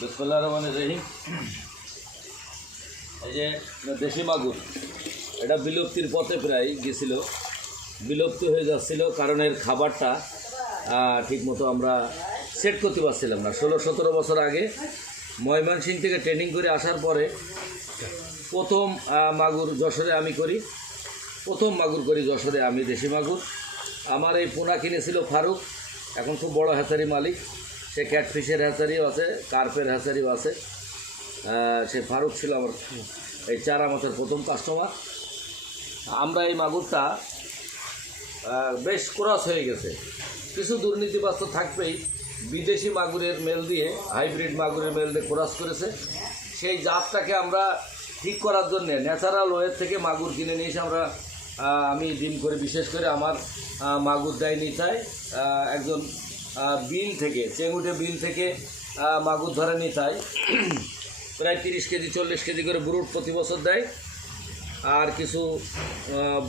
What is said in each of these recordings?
বিসমিল্লাহির রহমানির রহিম। এই যে দেশি মাগুর, এটা বিলুপ্তির পথে প্রায় গেছিল, বিলুপ্তি হয়ে যাচ্ছিল কারণ এর খাবারটা ঠিকমতো আমরা সেট করতে পারছিলাম না। 16-17 বছর আগে ময়মনসিংহ থেকে ট্রেনিং করে আসার পরে প্রথম মাগুর যশোরে আমি করি, প্রথম মাগুর করি যশোরে আমি, দেশি মাগুর। আমার এই পোনা কিনেছিল ফারুক, এখন খুব বড় হ্যাচারি মালিক। সে ক্যাটফিশের হ্যাচারিও আছে, কার্পের হ্যাচারিও আছে। সে ফারুক ছিল আমার এই চারা মাছের প্রথম কাস্টমার। আমরা এই মাগুরটা বেশ ক্রস হয়ে গেছে, কিছু দুর্নীতিবাস্ত থাকবেই। বিদেশি মাগুরের মেল দিয়ে, হাইব্রিড মাগুরের মেল দিয়ে ক্রস করেছে। সেই জাতটাকে আমরা ঠিক করার জন্যে ন্যাচারাল ওয়ের থেকে মাগুর কিনে নিয়ে এসে আমি ডিম করে, বিশেষ করে আমার মাগুর দেয় নিতাই একজন বিল থেকে, চেঙ্গুটে বিল থেকে মাগুর ধরে নিতাই প্রায় 30 কেজি 40 কেজি করে ব্রুট প্রতি বছর দেয়। আর কিছু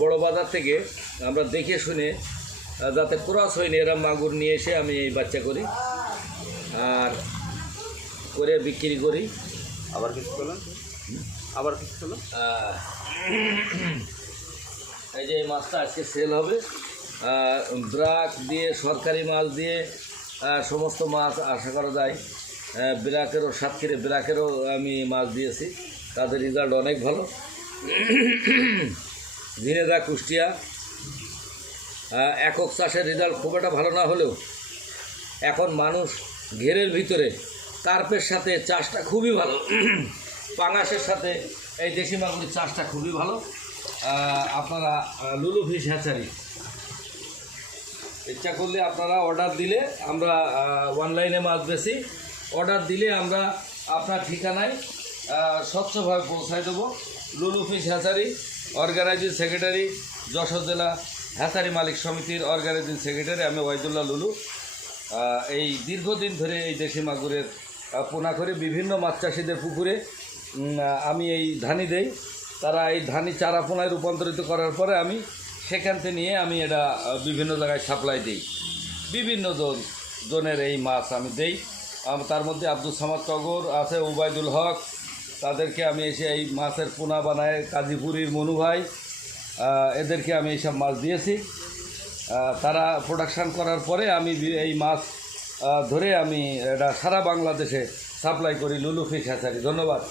বড় বাজার থেকে আমরা দেখে শুনে, যাতে ক্রস হয়নি, এরা মাগুর নিয়ে এসে আমি এই বাচ্চা করি আর করে বিক্রি করি। আবার কিছু বলুন, আবার কিছু বলুন। এই যে এই মাছটা আজকে সেল হবে। ব্রাক দিয়ে, সরকারি মাছ দিয়ে সমস্ত মাছ আশা করা যায়। ব্রাকেরও, সাতক্ষীরে ব্রাকেরও আমি মাছ দিয়েছি, তাদের রেজাল্ট অনেক ভালো। ঝিনেদা, কুষ্টিয়া একক চাষের রেজাল্ট খুব একটা ভালো না হলেও এখন মানুষ ঘেরের ভিতরে কার্পের সাথে চাষটা খুবই ভালো, পাঙাশের সাথে এই দেশি মাগুরের চাষটা খুবই ভালো। আপনারা লুলু ফিশ হ্যাচারি ইচ্ছা করলে আপনারা অর্ডার দিলে, আমরা অনলাইনে মাছ বেশি, অর্ডার দিলে আমরা আপনার ঠিকানায় স্বচ্ছভাবে পৌঁছায় দেবো। Lulu fish hatchery, organizing secretary, Jessore জেলা হ্যাচারি মালিক সমিতির অর্গানাইজিং সেক্রেটারি আমি ওয়াইদুল্লাহ লুলু। এই দীর্ঘদিন ধরে এই দেশি মাগুরের পোনা করে বিভিন্ন মাছ চাষিদের পুকুরে আমি এই ধানি দেই। তারা এই ধানি চারা পোনায় রূপান্তরিত করার পরে আমি সেখান থেকে নিয়ে আমি এটা বিভিন্ন জায়গায় সাপ্লাই দিই। বিভিন্ন জনের এই মাছ আমি দেই। তার মধ্যে আব্দুল সামাদ টগর আছে, ওবায়দুল হক, তাদেরকে আমি এসে এই মাছের পোনা বানায়, কাজীপুরীর মনু ভাই, এদেরকে আমি এইসব মাছ দিয়েছি। তারা প্রোডাকশান করার পরে আমি এই মাছ ধরে আমি এটা সারা বাংলাদেশে সাপ্লাই করি লুলু ফিশ হ্যাচারি। ধন্যবাদ।